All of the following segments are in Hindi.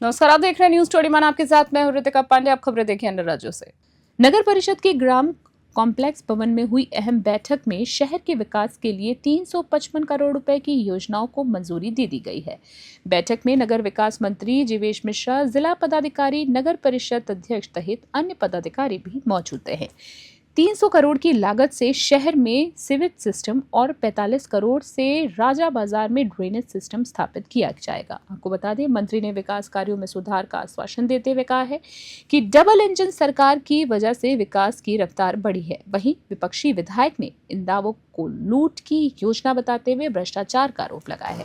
नमस्कार, आप देख रहे हैं न्यूज 21। आपके साथ मैं हूं ऋतिका पांडे। आप खबरें देखें अन्य राज्यों से। नगर परिषद की ग्राम कॉम्प्लेक्स भवन में हुई अहम बैठक में शहर के विकास के लिए 355 करोड़ रुपए की योजनाओं को मंजूरी दे दी गई है। बैठक में नगर विकास मंत्री जीवेश मिश्रा, जिला पदाधिकारी, नगर परिषद अध्यक्ष सहित अन्य पदाधिकारी भी मौजूद रहे। 300 करोड़ की लागत से शहर में सीवेज सिस्टम और 45 करोड़ से राजा बाजार में ड्रेनेज सिस्टम स्थापित किया जाएगा। आपको बता दें, मंत्री ने विकास कार्यों में सुधार का आश्वासन देते हुए कहा है कि डबल इंजन सरकार की वजह से विकास की रफ्तार बढ़ी है। वहीं विपक्षी विधायक ने इन दावों को लूट की योजना बताते हुए भ्रष्टाचार का आरोप लगाया है।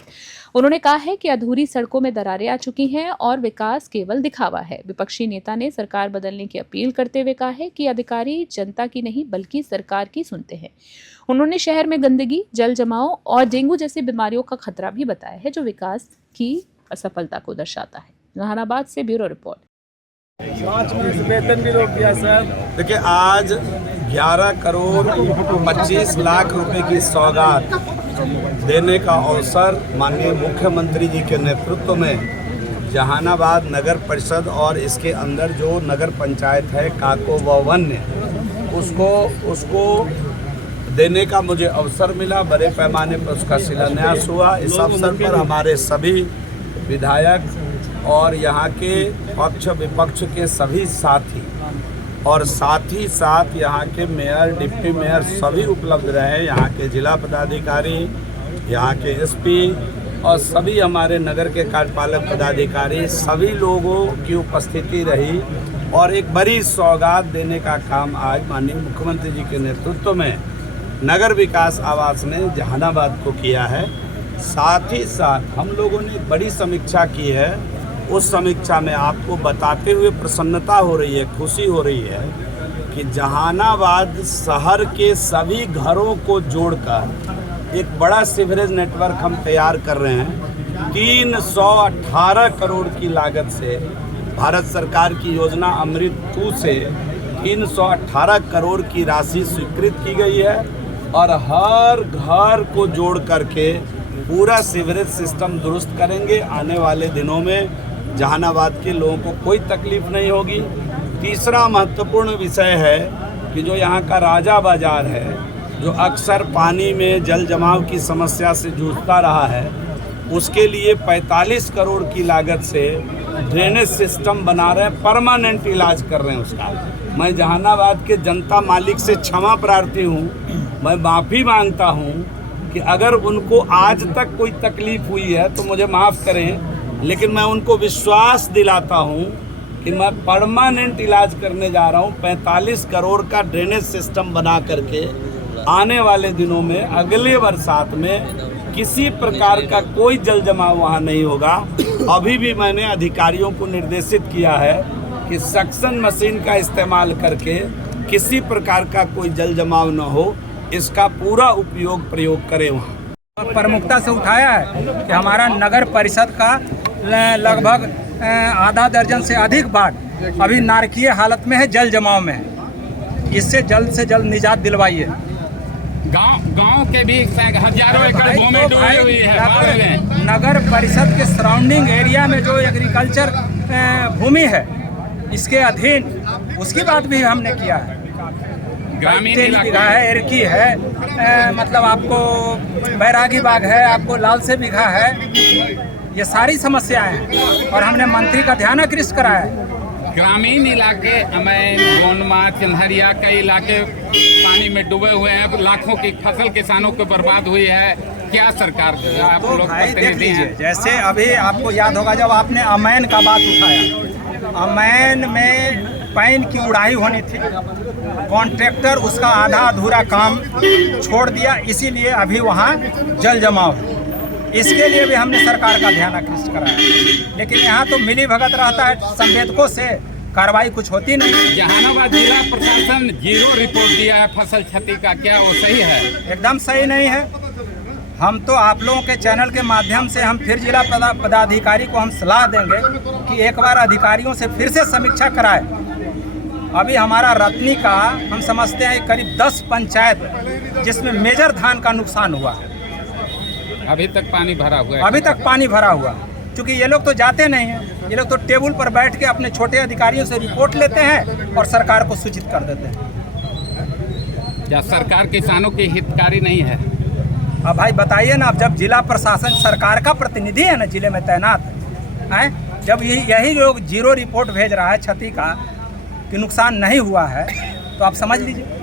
उन्होंने कहा है कि अधूरी सड़कों में दरारें आ चुकी हैं और विकास केवल दिखावा है। विपक्षी नेता ने सरकार बदलने की अपील करते हुए कहा है कि अधिकारी जनता की नहीं बल्कि सरकार की सुनते हैं। उन्होंने शहर में गंदगी, जल जमाव और डेंगू जैसी बीमारियों का खतरा भी बताया है, जो विकास की असफलता को दर्शाता है। जहानाबाद से ब्यूरो रिपोर्ट। 5 मिनट वेतन भी रोक दिया सर। देखिए, आज 11 करोड़ 25 लाख रुपए की सौगात देने का अवसर माननीय मुख्यमंत्री जी के नेतृत्व में जहानाबाद नगर परिषद और इसके अंदर जो नगर पंचायत है काको व वन्य उसको देने का मुझे अवसर मिला। बड़े पैमाने पर उसका शिलान्यास हुआ। इस अवसर पर हमारे सभी विधायक और यहाँ के पक्ष विपक्ष के सभी साथी और साथ ही साथ यहाँ के मेयर, डिप्टी मेयर सभी उपलब्ध रहे। यहाँ के जिला पदाधिकारी, यहाँ के एसपी और सभी हमारे नगर के कार्यपालक पदाधिकारी, सभी लोगों की उपस्थिति रही और एक बड़ी सौगात देने का काम आज माननीय मुख्यमंत्री जी के नेतृत्व में नगर विकास आवास ने जहानाबाद को किया है। साथ ही साथ हम लोगों ने एक बड़ी समीक्षा की है। उस समीक्षा में आपको बताते हुए प्रसन्नता हो रही है, खुशी हो रही है कि जहानाबाद शहर के सभी घरों को जोड़कर एक बड़ा सीवरेज नेटवर्क हम तैयार कर रहे हैं। 318 करोड़ की लागत से भारत सरकार की योजना अमृत 2 से 318 करोड़ की राशि स्वीकृत की गई है और हर घर को जोड़ करके पूरा सीवरेज सिस्टम दुरुस्त करेंगे। आने वाले दिनों में जहानाबाद के लोगों को कोई तकलीफ नहीं होगी। तीसरा महत्वपूर्ण विषय है कि जो यहाँ का राजा बाजार है, जो अक्सर पानी में जल जमाव की समस्या से जूझता रहा है, उसके लिए 45 करोड़ की लागत से ड्रेनेज सिस्टम बना रहे हैं, परमानेंट इलाज कर रहे हैं उसका। मैं जहानाबाद के जनता मालिक से क्षमा प्रार्थी हूँ, मैं माफ़ी मांगता हूँ कि अगर उनको आज तक कोई तकलीफ हुई है तो मुझे माफ़ करें, लेकिन मैं उनको विश्वास दिलाता हूँ कि मैं परमानेंट इलाज करने जा रहा हूँ। 45 करोड़ का ड्रेनेज सिस्टम बना करके आने वाले दिनों में, अगले बरसात में किसी प्रकार का कोई जल जमाव वहाँ नहीं होगा। अभी भी मैंने अधिकारियों को निर्देशित किया है कि सक्शन मशीन का इस्तेमाल करके किसी प्रकार का कोई जल जमाव न हो, इसका पूरा प्रयोग करें। वहाँ प्रमुखता से उठाया है कि हमारा नगर परिषद का लगभग आधा दर्जन से अधिक वार्ड अभी नारकीय हालत में है, जल जमाव में है। इससे जल्द से जल्द निजात दिलवाइए। गांव के भी हजारों एकड़ भूमि डूबी हुई है। नगर परिषद के सराउंडिंग एरिया में जो एग्रीकल्चर भूमि है, इसके अधीन उसकी बात भी हमने किया है। ग्रामीण बीघा है, एरकी है, मतलब आपको बैरागी बाग है, आपको लाल से बीघा है। ये सारी समस्याएं हैं और हमने मंत्री का ध्यान आकृष्ट कराया है। ग्रामीण इलाके अमैन, गोनमा, चिन्हरिया कई इलाके पानी में डूबे हुए हैं। लाखों की फसल किसानों को बर्बाद हुई है। क्या सरकार आप तो लोग भाई देख लीजिए, जैसे अभी आपको याद होगा जब आपने अमैन का बात उठाया, अमैन में पैन की उड़ाई होनी थी, कॉन्ट्रैक्टर उसका आधा अधूरा काम छोड़ दिया, इसीलिए अभी वहाँ जल जमाव है। इसके लिए भी हमने सरकार का ध्यान आकृष्ट कराया, लेकिन यहाँ तो मिली भगत रहता है, संवेदकों से कार्रवाई कुछ होती नहीं। जहानाबाद जिला प्रशासन 0 रिपोर्ट दिया है फसल क्षति का, क्या वो सही है? एकदम सही नहीं है। हम तो आप लोगों के चैनल के माध्यम से हम फिर जिला पदाधिकारी को हम सलाह देंगे कि एक बार अधिकारियों से फिर से समीक्षा कराए। अभी हमारा रत्नी का हम समझते हैं करीब 10 पंचायत जिसमें मेजर धान का नुकसान हुआ है। अभी तक पानी भरा हुआ है। अभी तक पानी भरा हुआ। क्योंकि ये लोग तो जाते नहीं हैं, ये लोग तो टेबल पर बैठ के अपने छोटे अधिकारियों से रिपोर्ट लेते हैं और सरकार को सूचित कर देते हैं। क्या सरकार किसानों की हितकारी नहीं है? अब भाई बताइए ना, अब जब जिला प्रशासन सरकार का प्रतिनिधि है ना जिले में तैनात है, जब यही लोग जीरो रिपोर्ट भेज रहा है क्षति का कि नुकसान नहीं हुआ है, तो आप समझ लीजिए।